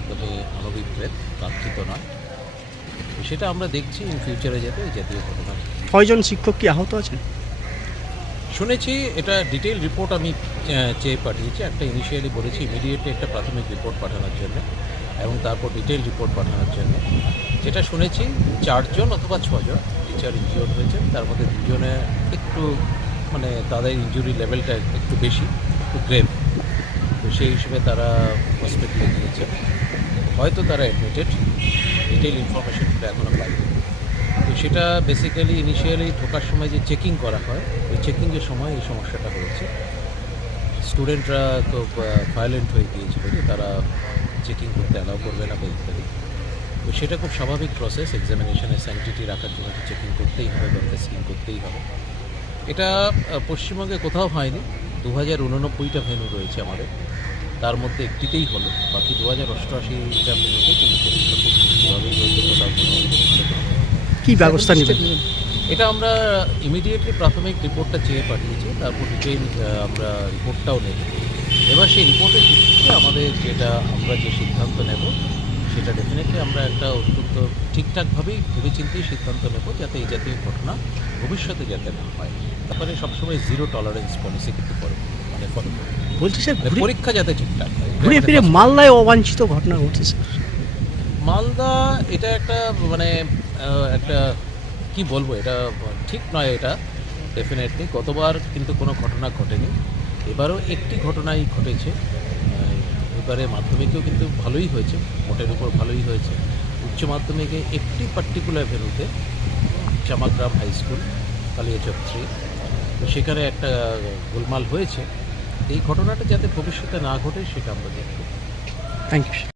একদমই অনভিপ্রেত কাঙ্ক্ষিত নয়। সেটা আমরা দেখছি ইন ফিউচারে যাতে জাতীয় ঘটনা ছয়জন শিক্ষক কি আহত আছেন? শুনেছি এটা ডিটেল রিপোর্ট আমি চেয়ে পাঠিয়েছি। একটা ইনিশিয়ালি বলেছি ইমিডিয়েটলি একটা প্রাথমিক রিপোর্ট পাঠানোর জন্য এবং তারপর ডিটেল রিপোর্ট পাঠানোর জন্য। যেটা শুনেছি চারজন অথবা ছজন টিচার ইনজিওর হয়েছেন। তার মধ্যে দুজনে একটু মানে তাদের ইঞ্জুরি লেভেলটা একটু বেশি একটু গ্রেভ তো সেই হিসেবে তারা হসপিটাল হয়তো তারা অ্যাডমিটেড ডিটেল ইনফরমেশনটা এখনও পাইনি তো সেটা বেসিক্যালি ইনিশিয়ালি ঢোকার সময় যে চেকিং করা হয়, ওই চেকিংয়ের সময় এই সমস্যাটা হয়েছে। স্টুডেন্টরা তো ভায়োলেন্ট হয়ে গিয়েছিল যে তারা চেকিং করতে অ্যালাউ করবে না বা ইত্যাদি। তো সেটা খুব স্বাভাবিক প্রসেস এক্সামিনেশনের স্যানিটিটি রাখার জন্য চেকিং করতেই হবে বা টেস্টিং করতেই হবে। এটা পশ্চিমবঙ্গে কোথাও হয়নি। দু হাজার উননব্বইটা ভেন্যু রয়েছে আমাদের। তার মধ্যে একটিতেই হলো। বাকি দু হাজার অষ্টআশিটা ভেন্যুতে কিন্তু পরীক্ষা খুব সুষ্ঠুভাবেই হয়েছে কি ব্যবস্থা নেবেন? এটা আমরা ইমিডিয়েটলি প্রাথমিক রিপোর্টটা চেয়ে পাঠিয়েছি তারপর ডিটেইল আমরা রিপোর্টটাও নেব। এবার সেই রিপোর্টের ভিত্তিতে আমাদের যেটা আমরা যে সিদ্ধান্ত নেব সেটা ডেফিনেটলি আমরা একটা অত্যন্ত ঠিকঠাকভাবেই ভেবেচিন্তেই সিদ্ধান্ত নেব যাতে এই জাতীয় ঘটনা ভবিষ্যতে যাতে না হয়। তারপরে সবসময় জিরো টলারেন্স পলিসি কিন্তু করে মানে ফলো করি বলছি স্যার মানে পরীক্ষা যাতে ঠিকঠাক ঘুরে ফিরে মালদায় অবাঞ্ছিত ঘটনা ঘটেছে মালদা এটা একটা মানে একটা কি বলব এটা ঠিক নয় এটা ডেফিনেটলি গতবার কিন্তু কোনো ঘটনা ঘটেনি। এবারও একটি ঘটনাই ঘটেছে। এবারে মাধ্যমিকেও কিন্তু ভালোই হয়েছে মোটের উপর ভালোই হয়েছে। উচ্চ মাধ্যমিকে একটি পার্টিকুলার ভেন্যুতে Chamagram high school Kaliachak three তো সেখানে একটা গোলমাল হয়েছে। এই ঘটনাটা যাতে ভবিষ্যতে না ঘটে সেটা আমরা দেখব। Thank you